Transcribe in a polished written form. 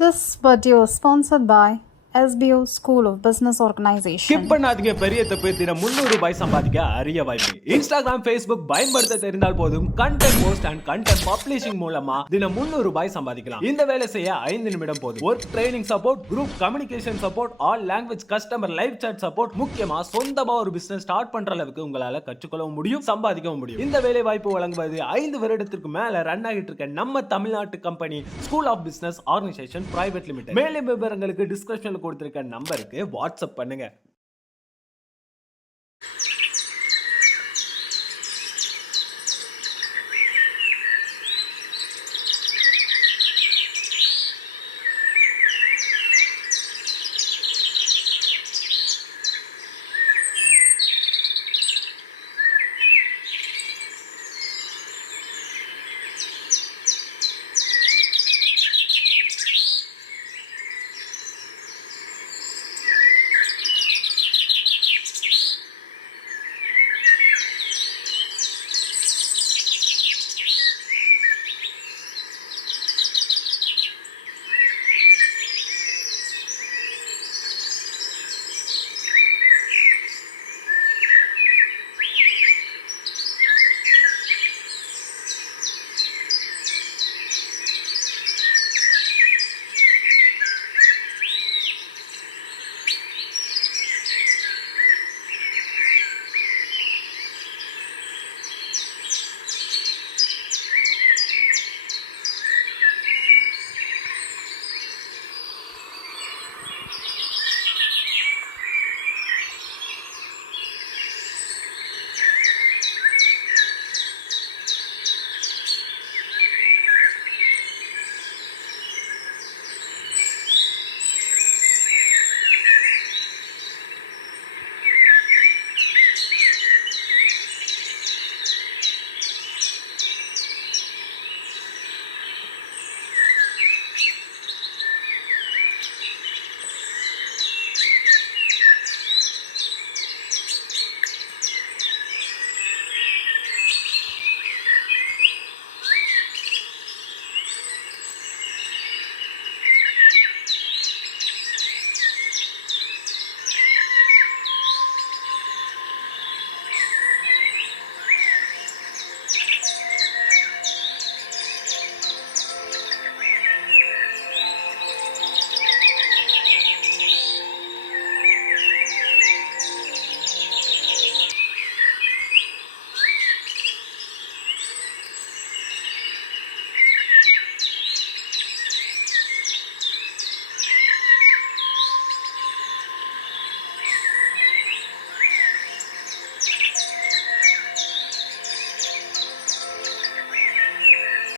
This video is sponsored by SBO School of Business Organization. Skip பண்ணாதீங்க, பெரிய தப்பு. தினம் 300 ரூபாய் சம்பாதிக்க அரிய வாய்ப்பு. இன்ஸ்டாகிராம், ஃபேஸ்புக் பயன்படுத்த தெரிந்தால் போதும் content post and content publishing மூலமா தினம் 300 ரூபாய் சம்பாதிக்கலாம். இந்த வேலை செய்ய 5 நிமிடம் போதும். Work training support, group communication support, all language customer live chat support, முக்கியமா சொந்தமா ஒரு பிசினஸ் ஸ்டார்ட் பண்ற அளவுக்கு உங்களால கற்றுக்கொள்ளவும் முடியும், சம்பாதிக்கவும் முடியும். இந்த வேலை வாய்ப்பு வழங்குவது 5 வருடத்திற்கு மேல ரன் ஆகிட்டு இருக்க நம்ம தமிழ்நாட்டு company school of business organisation private limited. மேலும் விவரங்களுக்கு டிஸ்கிரிப்ஷன்ல கொடுத்திருக்க நம்பருக்கு வாட்ஸ்அப் பண்ணுங்க.